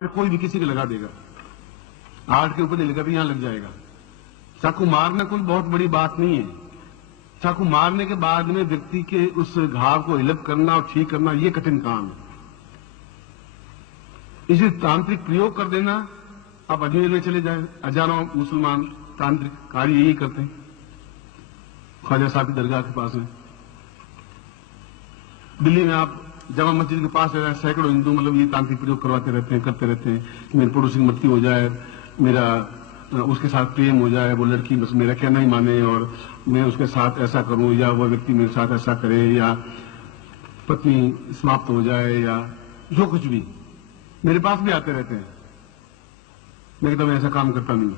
कोई भी किसी को लगा देगा, हार्ट के ऊपर नहीं लगा तो यहां लग जाएगा। चाकू मारना कोई बहुत बड़ी बात नहीं है। चाकू मारने के बाद में व्यक्ति के उस घाव को इलप करना और ठीक करना ये कठिन काम है। इसे तांत्रिक प्रयोग कर देना। आप अजमेर में चले जाए, हजारों मुसलमान तांत्रिक कार्य यही करते हैं। ख्वाजा साहब की दरगाह के पास है। दिल्ली में आप जामा मस्जिद के पास सैकड़ों हिंदू मतलब ये तांत्रिक प्रयोग करवाते रहते हैं, करते रहते हैं कि मेरे पड़ोसी की मृत्यु हो जाए, मेरा उसके साथ प्रेम हो जाए, वो लड़की बस मेरा कहना ही माने और मैं उसके साथ ऐसा करूं, या वो व्यक्ति मेरे साथ ऐसा करे, या पत्नी समाप्त हो जाए, या जो कुछ भी मेरे पास भी आते रहते हैं। मैं कहता मैं ऐसा काम करता नहीं,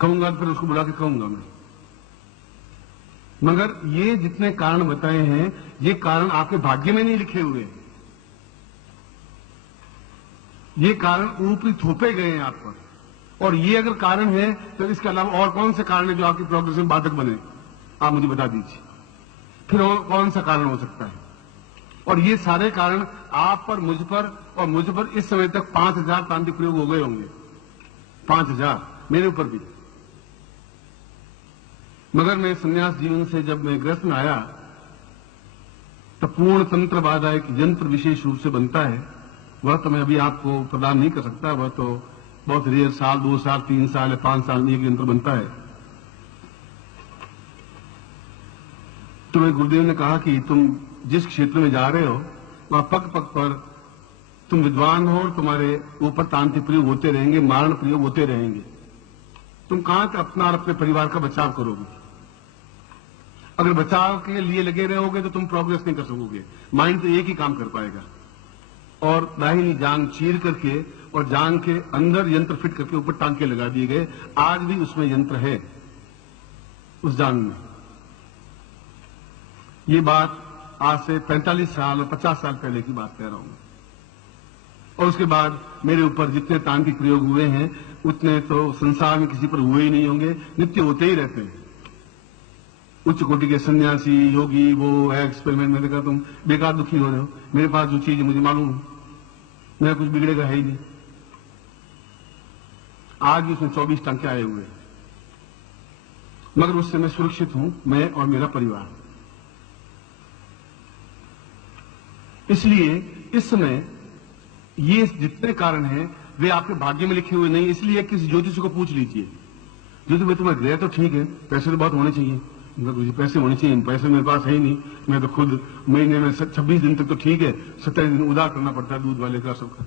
कहूंगा तो फिर उसको बुला के कहूंगा मैं। मगर ये जितने कारण बताए हैं, ये कारण आपके भाग्य में नहीं लिखे हुए, ये कारण ऊपरी थोपे गए हैं आप पर। और ये अगर कारण है तो इसके अलावा और कौन से कारण है जो आपकी प्रोग्रेस में बाधक बने, आप मुझे बता दीजिए। फिर और कौन सा कारण हो सकता है? और ये सारे कारण आप पर, मुझ पर इस समय तक 5000 तांत्रिक प्रयोग हो गए होंगे। 5000 मेरे ऊपर भी। मगर मैं संन्यास जीवन से जब मैं गृहस्थ में आया तब पूर्ण तंत्र बाधा एक यंत्र विशेष रूप से बनता है। वह तो मैं अभी आपको प्रदान नहीं कर सकता, वह तो बहुत रेयर, साल 2 साल 3 साल या 5 साल में एक यंत्र बनता है। तो मैं गुरुदेव ने कहा कि तुम जिस क्षेत्र में जा रहे हो वहां पग पग पर तुम विद्वान हो और तुम्हारे ऊपर तांत्रिक प्रयोग होते रहेंगे, मारण प्रयोग होते रहेंगे। तुम कहां तक अपना और अपने परिवार का बचाव करोगे? अगर बचाव के लिए लगे रहोगे तो तुम प्रोग्रेस नहीं कर सकोगे। माइंड तो एक ही काम कर पाएगा, और दाहिनी जांग चीर करके और जांग के अंदर यंत्र फिट करके ऊपर टांके लगा दिए गए। आज भी उसमें यंत्र है, उस जांग में। ये बात आज से 45 साल और 50 साल पहले की बात कह रहा हूं। और उसके बाद मेरे ऊपर जितने तांत्रिक प्रयोग हुए हैं उतने तो संसार में किसी पर हुए ही नहीं होंगे, नित्य होते ही रहते हैं। उच्च कोटि के सन्यासी, योगी, वो है एक्सपेरिमेंट। मैंने कहा तुम बेकार दुखी हो रहे हो, मेरे पास जो चीज है मुझे मालूम है, मेरा कुछ बिगड़ेगा है ही नहीं। आज भी उसमें 24 टांके आए हुए हैं, मगर उससे मैं सुरक्षित हूं, मैं और मेरा परिवार। इसलिए इस समय ये जितने कारण हैं वे आपके भाग्य में लिखे हुए नहीं। इसलिए किसी ज्योतिष को पूछ लीजिए, ज्योतिष भाई तुम्हें ग्रह तो ठीक है, पैसे तो बहुत होने चाहिए। पैसे होने चाहिए, पैसे मेरे पास है ही नहीं। मैं तो खुद महीने में 26 दिन तक तो ठीक है, 27 दिन उधार करना पड़ता है दूध वाले का, सबका।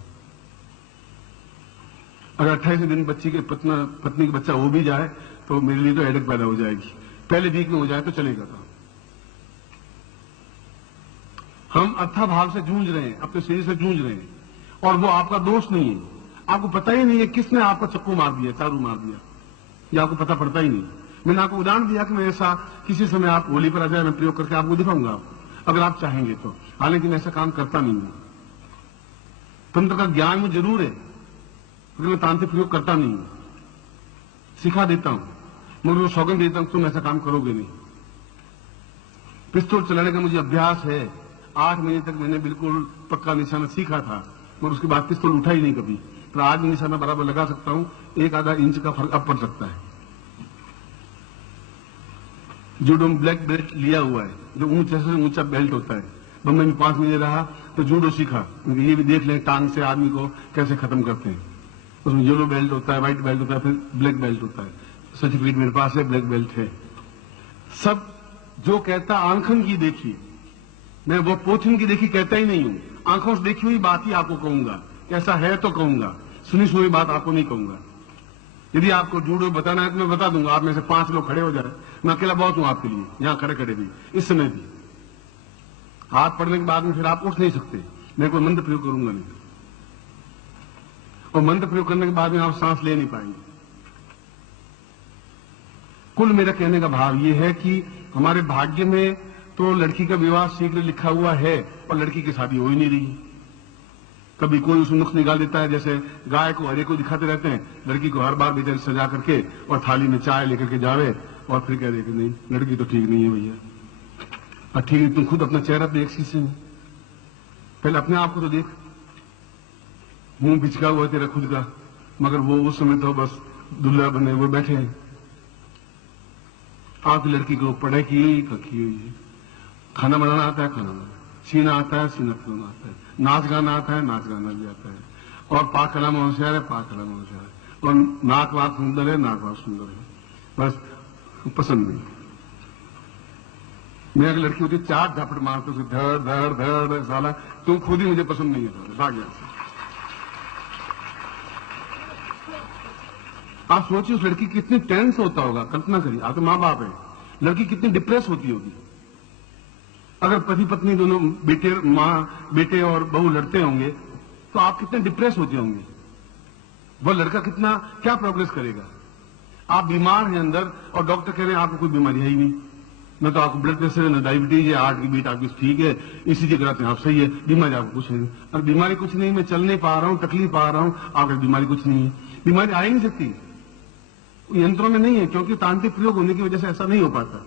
अगर 28 दिन बच्ची के पत्नी का बच्चा हो भी जाए तो मेरे लिए तो हेडेक पैदा हो जाएगी। पहले वीक में हो जाए तो चलेगा। तो हम अर्थाभाव से जूझ रहे हैं, अपने शरीर से जूझ रहे हैं, और वो आपका दोष नहीं है। आपको पता ही नहीं है किसने आपको चप्पू मार दिया, चारू मार दिया, ये आपको पता पड़ता ही नहीं। मैंने आपको उदाहरण दिया कि मैं ऐसा किसी समय आप होली पर आ जाए, मैं प्रयोग करके आपको दिखाऊंगा अगर आप चाहेंगे तो। हालांकि मैं ऐसा काम करता नहीं हूं। तंत्र का ज्ञान मुझे जरूर है, लेकिन मैं तांत्रिक प्रयोग करता नहीं हूं। सिखा देता हूं, मगर वो सौगंध देता हूं तुम ऐसा काम करोगे नहीं। पिस्तौल चलाने का मुझे अभ्यास है। 8 महीने तक मैंने बिल्कुल पक्का निशाना सीखा था, मगर उसके बाद पिस्तौल उठा ही नहीं कभी। तो आज भी निशाना बराबर लगा सकता हूं, 1-आधा इंच का फर्क अब पड़ सकता है। जूडो में ब्लैक बेल्ट लिया हुआ है, जो ऊंचे से ऊंचा बेल्ट होता है। बम्बई में 5 महीने रहा तो जूडो सीखा। ये भी देख लें टांग से आदमी को कैसे खत्म करते हैं। उसमें येलो बेल्ट होता है, व्हाइट बेल्ट होता है, फिर ब्लैक बेल्ट होता है। सर्टिफिकेट मेरे पास है, ब्लैक बेल्ट है। सब जो कहता आंखन की देखी, मैं वो पोथन की देखी कहता ही नहीं हूं। आंखों से देखी हुई बात ही आपको कहूंगा, कैसा है तो कहूंगा, सुनी सुनी बात आपको नहीं कहूंगा। यदि आपको जूडो बताना है तो मैं बता दूंगा। आप में से 5 लोग खड़े हो जाए, मैं अकेला बहुत हूं आपके लिए, यहां खड़े खड़े भी, इस समय भी। हाथ पड़ने के बाद में फिर आप उठ नहीं सकते, मैं कोई मंत्र प्रयोग करूंगा नहीं, और मंत्र प्रयोग करने के बाद में आप सांस ले नहीं पाएंगे। कुल मेरा कहने का भाव यह है कि हमारे भाग्य में तो लड़की का विवाह शीघ्र लिखा हुआ है और लड़की की शादी हो ही नहीं रही। कभी कोई उसमें नुक्स निकाल देता है, जैसे गाय को हरे को दिखाते रहते हैं, लड़की को हर बार बेचारी सजा करके और थाली में चाय लेकर के जावे और फिर कह दे कि नहीं लड़की तो ठीक नहीं है भैया। और ठीक है, तुम खुद अपना चेहरा देख शीशे में, पहले अपने आप को तो देख। मुंह बिचका हुआ तेरा खुद का, मगर वो उस समय तो बस दुल्हा बने वो बैठे हैं। आपकी लड़की को पढ़ाई की हुई है, खाना बनाना आता है, खाना बनाना, सीना आता है, सीना खिलाना आता है, नाच गाना आता है, नाच गाना भी आता है, और पाक कलाम होशियार है, पाक कलाम होशियार है, और नाक वाक सुंदर है, नाक वाक सुंदर है, बस पसंद नहीं। मेरी लड़की होती चार झापट मारते उसे, धड़ धड़ धड़ साला तुम खुद ही मुझे पसंद नहीं है, भाग गया। आप सोचिए उस लड़की कितनी टेंस होता होगा, कल्पना करिए, आप तो माँ बाप है, लड़की कितनी डिप्रेस होती होगी। अगर पति पत्नी दोनों बेटे और बहू लड़ते होंगे तो आप कितने डिप्रेस होते होंगे, वो लड़का कितना क्या प्रोग्रेस करेगा। आप बीमार हैं अंदर और डॉक्टर कह रहे हैं आपको कोई बीमारी है ही नहीं, न तो आपको ब्लड प्रेशर है, न डायबिटीज है, हार्ट की बीट आपकी ठीक है, इसी कराते हैं आप सही है, बीमारी आपको कुछ नहीं। और बीमारी कुछ नहीं, मैं चल नहीं पा रहा हूं, तकलीफ पा रहा हूं, आपकी बीमारी कुछ नहीं है, बीमारी आ ही नहीं सकती, यंत्रों में नहीं है, क्योंकि तांत्रिक प्रयोग होने की वजह से ऐसा नहीं हो पाता।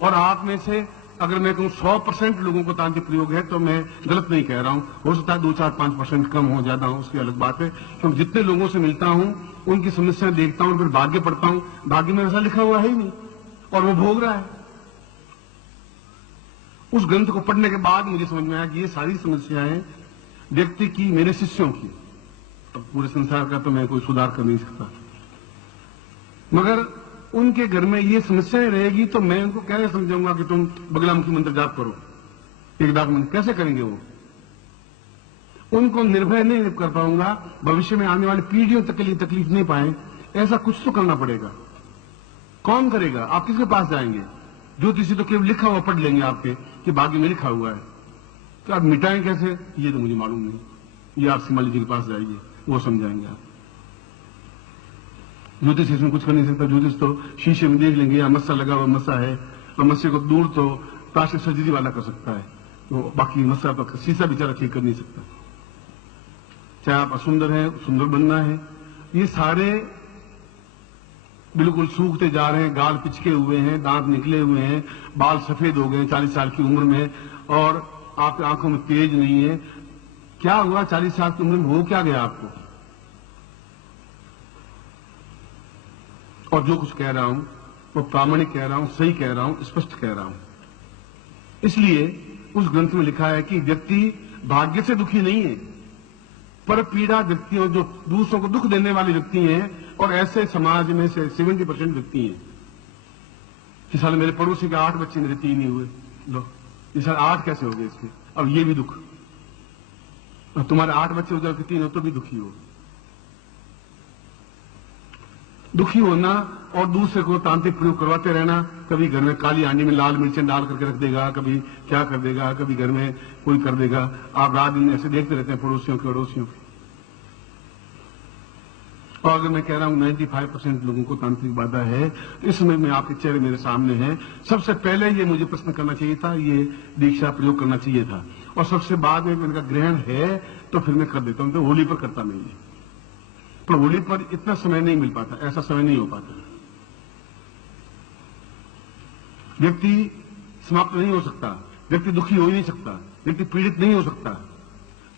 और आप में से अगर मैं कहूं 100% लोगों को तांत्रिक प्रयोग है तो मैं गलत नहीं कह रहा हूं, हो सकता है 2-4-5% कम हो ज्यादा हो, उसकी अलग बात है। क्योंकि जितने लोगों से मिलता हूं उनकी समस्याएं देखता हूं, फिर भाग्य पढ़ता हूं, भाग्य में ऐसा लिखा हुआ है ही नहीं और वो भोग रहा है। उस ग्रंथ को पढ़ने के बाद मुझे समझ में आया कि ये सारी समस्याएं व्यक्ति की, मेरे शिष्यों की, अब पूरे संसार का तो मैं कोई सुधार कर नहीं सकता, मगर उनके घर में ये समस्याएं रहेगी तो मैं उनको कैसे समझाऊंगा कि तुम बगलामुखी मंत्र जाप करो, एक डाक मंत्र कैसे करेंगे वो। उनको निर्भय नहीं कर पाऊंगा, भविष्य में आने वाली पीढ़ियों तक के लिए तकलीफ नहीं पाए, ऐसा कुछ तो करना पड़ेगा। कौन करेगा, आप किसके पास जाएंगे। ज्योतिषी तो केवल लिखा हुआ पढ़ लेंगे आपके कि भाग्य में लिखा हुआ है, तो आप मिटाएं कैसे ये तो मुझे मालूम नहीं, ये आप सिमाली जी के पास जाइए, वो समझाएंगे आप। ज्योतिष इसमें कुछ कर नहीं सकता, ज्योतिष तो शीशे में देख लेंगे, यहाँ मस्सा लगा हुआ मस्सा है, और मस्से को दूर तो प्लास्टिक सर्जरी वाला कर सकता है, तो बाकी मस्सा तो शीशा बेचारा ठीक कर नहीं सकता। चाहे आप असुंदर हैं, सुंदर बनना है, ये सारे बिल्कुल सूखते जा रहे हैं, गाल पिचके हुए हैं, दांत निकले हुए हैं, बाल सफेद हो गए 40 साल की उम्र में, और आपकी आंखों में तेज नहीं है। क्या हुआ 40 साल की उम्र में, हो क्या गया आपको। और जो कुछ कह रहा हूं वो प्रामाणिक कह रहा हूं, सही कह रहा हूं, स्पष्ट कह रहा हूं। इसलिए उस ग्रंथ में लिखा है कि व्यक्ति भाग्य से दुखी नहीं है, पर पीड़ा व्यक्तियों, जो दूसरों को दुख देने वाले व्यक्ति हैं, और ऐसे समाज में से 70% व्यक्ति हैं कि साल मेरे पड़ोसी के 8 बच्चे, मेरे 3 ही हुए, लो ये साल 8 कैसे हो गए इसके, अब ये भी दुख, और तुम्हारे 8 बच्चे हो जाओ कि 3 हो तो भी दुखी हो। दुखी होना और दूसरे को तांत्रिक प्रयोग करवाते रहना, कभी घर में काली हांडी में लाल मिर्चें डाल करके रख देगा, कभी क्या कर देगा, कभी घर में कोई कर देगा, आप रात दिन ऐसे देखते रहते हैं पड़ोसियों के अड़ोसियों के। और अगर मैं कह रहा हूं 95% लोगों को तांत्रिक बाधा है, तो इस समय में आपके चेहरे मेरे सामने हैं, सबसे पहले ये मुझे प्रश्न करना चाहिए था, ये दीक्षा प्रयोग करना चाहिए था, और सबसे बाद में मैंने कहा ग्रहण है तो फिर मैं कर देता हूं, तो होली पर करता नहीं है, पर होली पर इतना समय नहीं मिल पाता, ऐसा समय नहीं हो पाता। व्यक्ति समाप्त नहीं हो सकता, व्यक्ति दुखी हो ही नहीं सकता, व्यक्ति पीड़ित नहीं हो सकता।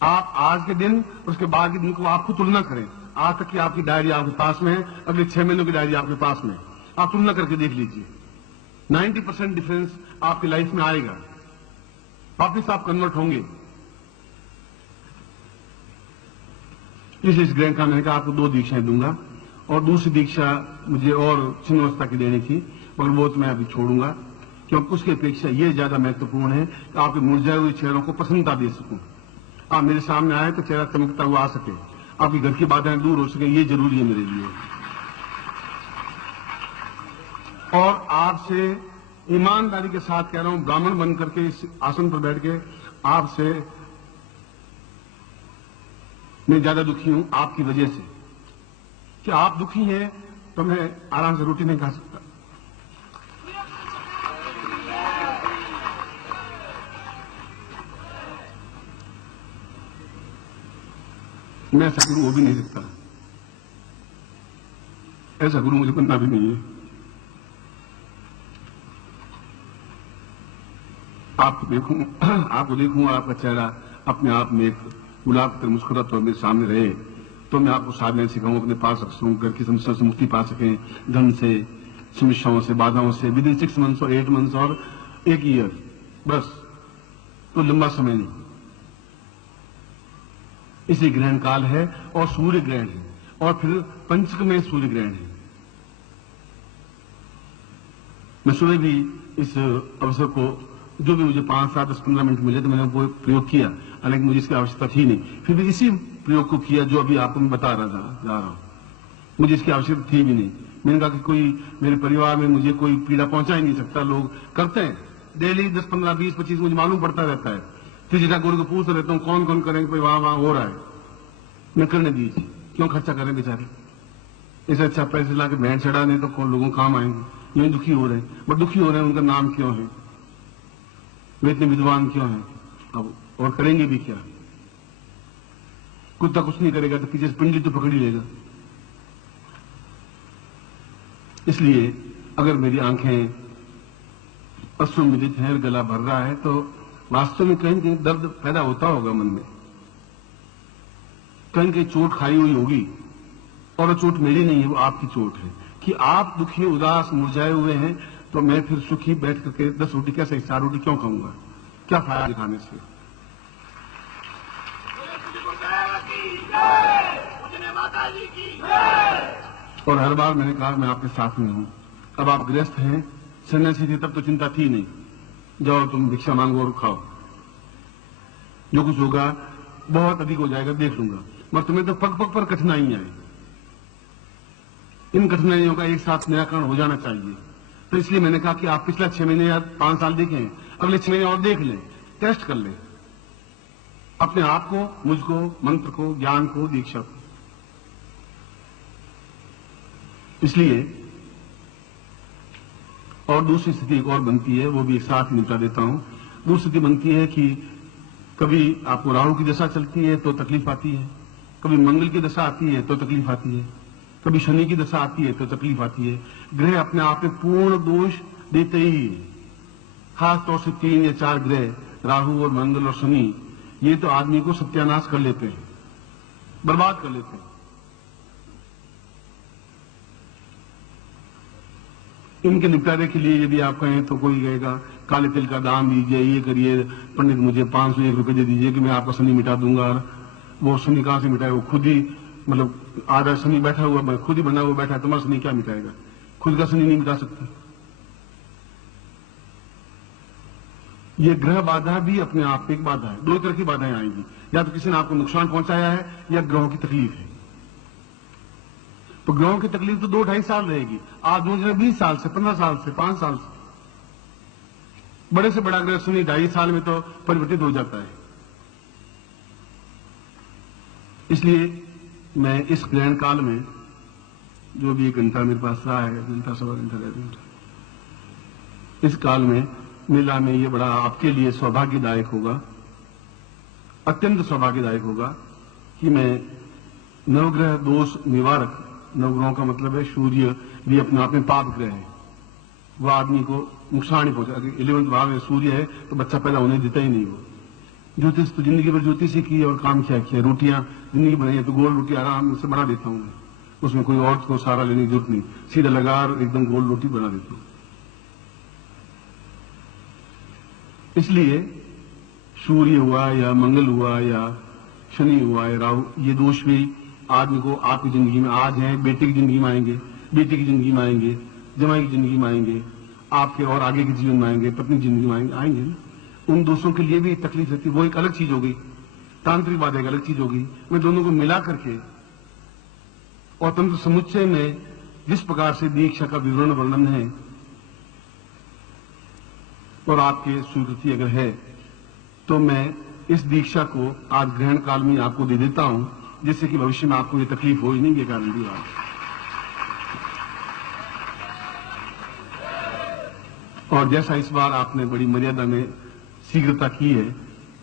आप आज के दिन उसके बाद के दिन को आपको तुलना करें, आज तक की आपकी डायरी आपके पास में है, अगले 6 महीनों की डायरी आपके पास में, आप तुलना करके देख लीजिए, 90% डिफरेंस आपकी लाइफ में आएगा, वापिस आप कन्वर्ट होंगे। इस ग्रहण का मैंने कहा आपको 2 दीक्षाएं दूंगा, और दूसरी दीक्षा मुझे और छिन्नवस्था की देनी थी, मगर वो तो मैं अभी छोड़ूंगा, क्योंकि उसकी अपेक्षा ये ज्यादा महत्वपूर्ण है कि आपके मुरझाए हुए चेहरों को प्रसन्नता दे सकूं। आप मेरे सामने आए तो चेहरा चमकता हुआ आ सके, आपकी घर की बाधाएं दूर हो सके, ये जरूरी है मेरे लिए। और आपसे ईमानदारी के साथ कह रहा हूं, ब्राह्मण बन करके इस आसन पर बैठ के आपसे मैं ज्यादा दुखी हूं आपकी वजह से, कि आप दुखी हैं तो मैं आराम से रोटी नहीं खा सकता। मैं ऐसा गुरु हो भी नहीं सकता, ऐसा गुरु मुझे बनना भी नहीं है। आपको देखूं आपका चेहरा अपने आप में एक गुलाब की मुस्कुराते हुए मेरे सामने रहे, तो मैं आपको साधना सिखाऊं, अपने पास रख सकूं, घर की समस्या से मुक्ति पा सकें, धन से, समस्याओं से, बाधाओं से, विद इन 6 मंथ्स और 8 मंथ्स और 1 ईयर, बस, तो लंबा समय नहीं। इसी ग्रहण काल है और सूर्य ग्रहण है, और फिर पंचक में सूर्य ग्रहण है। मैं सुबह भी इस अवसर को, जो भी मुझे 5, 7, 10, 15 मिनट मिले, तो मैंने वो प्रयोग किया, हालांकि मुझे इसकी आवश्यकता थी नहीं, फिर भी इसी प्रयोग को किया जो अभी आपको मैं बता रहा जा रहा हूं। मुझे इसकी आवश्यकता थी भी नहीं। मैंने कहा कि कोई मेरे परिवार में मुझे कोई पीड़ा पहुंचा ही नहीं सकता। लोग करते हैं डेली 10, 15, 20, 25, मुझे मालूम पड़ता रहता है। फिर जिला गुरु को पूछता रहता हूं कौन कौन करेंगे, कोई वहां हो रहा है, मैं करने दीजिए, क्यों खर्चा करें बेचारे, इससे अच्छा पैसे ला के भेंट चढ़ा नहीं तो कौन लोगों काम आएंगे। यूं दुखी हो रहे हैं, बट दुखी हो रहे हैं, उनका नाम क्यों है, वे इतने विद्वान क्यों हैं, अब और करेंगे भी क्या। कुत्ता कुछ नहीं करेगा तो पीछे से पिंडली तो पकड़ ही लेगा। इसलिए अगर मेरी आंखें अश्रु मिलित हैं, गला भर रहा है, तो वास्तव में कहीं कहीं दर्द पैदा होता होगा मन में, कहीं कहीं चोट खाई हुई होगी, और वो चोट मेरी नहीं है, वो आपकी चोट है कि आप दुखी, उदास, मुरझाए हुए हैं। तो मैं फिर सुखी बैठ करके 10 रोटी कैसे 4 रोटी क्यों खाऊंगा, क्या फायदा खाने से। और हर बार मैंने कहा मैं आपके साथ में हूं। अब आप गृहस्थ हैं, सन्यासी थे तब तो चिंता थी नहीं, जाओ तुम भिक्षा मांगो और खाओ, जो कुछ होगा बहुत अधिक हो जाएगा देख लूंगा, मगर तुम्हें तो पग पग पर कठिनाइयां हैं। इन कठिनाइयों का एक साथ निराकरण हो जाना चाहिए। तो इसलिए मैंने कहा कि आप पिछला 6 महीने या 5 साल देखें, अगले 6 महीने और देख लें, टेस्ट कर लें अपने आप को, मुझको, मंत्र को, ज्ञान को, दीक्षा को। इसलिए और दूसरी स्थिति एक और बनती है, वो भी एक साथ निपटा देता हूं। दूसरी स्थिति बनती है कि कभी आपको राहु की दशा चलती है तो तकलीफ आती है, कभी मंगल की दशा आती है तो तकलीफ आती है, कभी शनि की दशा आती है तो तकलीफ आती है। ग्रह अपने आप में पूर्ण दोष देते ही, खास तौर से 3 या 4 ग्रह, राहु और मंगल और शनि, ये तो आदमी को सत्यानाश कर लेते हैं, बर्बाद कर लेते हैं। इनके निपटारे के लिए यदि आप कहें तो कोई कहेगा काले तिल का दान दीजिए, ये करिए, पंडित मुझे 501 रुपए दे दीजिए कि मैं आपका शनि मिटा दूंगा। वो शनि कहां से मिटाए, वो खुद ही, मतलब आधा शनि बैठा हुआ, खुद ही बना हुआ बैठा है, तुम्हारा शनि क्या मिटाएगा, खुद का शनि नहीं मिटा सकता। ये ग्रह बाधा भी अपने आप में एक बाधा है। 2 तरह की बाधाएं आएंगी, या तो किसी ने आपको नुकसान पहुंचाया है या ग्रहों की तकलीफ है। तो ग्रहों की तकलीफ तो 2-2.5 साल रहेगी, आज 20 साल से, 15 साल से, 5 साल से। बड़े से बड़ा ग्रह शनि 2.5 साल में तो परिवर्तित हो जाता है। इसलिए मैं इस ग्रहण काल में, जो भी 1 घंटा मेरे पास रहा है, घंटा, सवा घंटा, 1.5 घंटा, इस काल में मेला में ये बड़ा आपके लिए सौभाग्यदायक होगा, अत्यंत सौभाग्यदायक होगा कि मैं नवग्रह दोष निवारक, नवग्रहों का मतलब है सूर्य भी अपने आप में पाप ग्रह है, वह आदमी को नुकसान ही पहुंचा। 11वें भाव में सूर्य है तो बच्चा पैदा होने देता ही नहीं। वो ज्योतिष तो जिंदगी भर ज्योतिष ही की और काम क्या किया, रोटियां जिंदगी बनाई है तो गोल रोटी आराम से बना देता हूं मैं, उसमें कोई और को सहारा लेने की जरूरत नहीं, सीधा लगा और एकदम गोल रोटी बना देता हूं। इसलिए सूर्य हुआ या मंगल हुआ या शनि हुआ या राहु, ये दोष भी आदमी को आपकी जिंदगी में आज है, बेटे की जिंदगी में आएंगे, बेटी की जिंदगी में आएंगे, जमाई की जिंदगी में आएंगे, आपके और आगे के जीवन में आएंगे, पत्नी की जिंदगी में आएंगे ना। उन दोषों के लिए भी तकलीफ रहती है, वो एक अलग चीज हो गई, तांत्रिक बात एक अलग चीज होगी। मैं दोनों को मिला करके और तंत्र समुच्चय में जिस प्रकार से दीक्षा का विवरण वर्णन है और आपके स्वीकृति अगर है, तो मैं इस दीक्षा को आज ग्रहण काल में आपको दे देता हूं, जिससे कि भविष्य में आपको ये तकलीफ हो ही नहीं, ये कारण भी आप। और जैसा इस बार आपने बड़ी मर्यादा में शीघ्रता की है,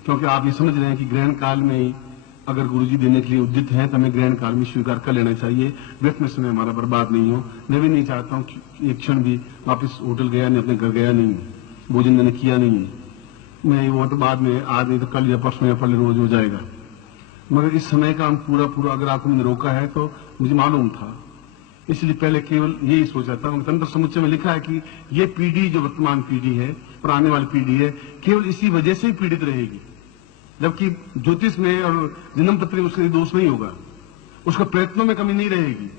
क्योंकि आप ये समझ रहे हैं कि ग्रहण काल में ही अगर गुरुजी देने के लिए उद्यत है तो हमें ग्रहण काल में स्वीकार कर लेना चाहिए, व्यर्थ में समय हमारा बर्बाद नहीं हो। मैं भी नहीं चाहता हूं कि एक क्षण भी वापस होटल गया नहीं, अपने घर गया नहीं, भोजन मैंने किया नहीं है। मैं वो तो बाद में आज नहीं तो कल या परसों या पहले रोज हो जाएगा। मगर इस समय का हम पूरा अगर आपको मैंने रोका है तो मुझे मालूम था, इसलिए पहले केवल यही सोचा था। तंत्र समुच्चय में लिखा है कि ये पीढ़ी जो वर्तमान पीढ़ी है और आने वाली पीढ़ी है केवल इसी वजह से ही पीड़ित रहेगी, जबकि ज्योतिष में और जन्म पत्र में उसका दोष नहीं होगा, उसका प्रयत्नों में कमी नहीं रहेगी।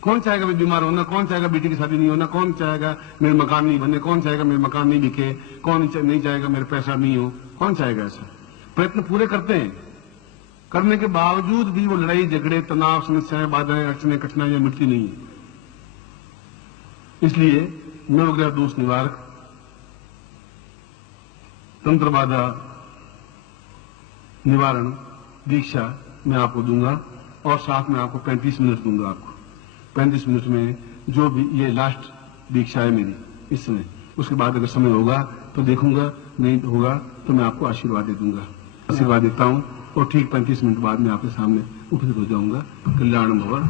कौन चाहेगा मैं बीमार होना, कौन चाहेगा बेटी की शादी नहीं होना, कौन चाहेगा मेरे मकान नहीं बने, कौन चाहेगा मेरे मकान नहीं बिके, कौन नहीं चाहेगा मेरे पैसा नहीं हो, कौन चाहेगा ऐसा। प्रयत्न पूरे करते हैं, करने के बावजूद भी वो लड़ाई झगड़े तनाव समस्याएं बाधाएं अड़चने कठिनाइयां मिटती नहीं है। इसलिए नवग्रह दोष निवारक तंत्र बाधा निवारण दीक्षा मैं आपको दूंगा और साथ में आपको 35 मिनट दूंगा। आपको 35 मिनट में जो भी ये लास्ट दीक्षा है मेरी इस समय, उसके बाद अगर समय होगा तो देखूंगा, नहीं होगा तो मैं आपको आशीर्वाद दे दूंगा। आशीर्वाद देता हूं और ठीक 35 मिनट बाद मैं आपके सामने उपस्थित हो जाऊंगा। कल्याण भवन।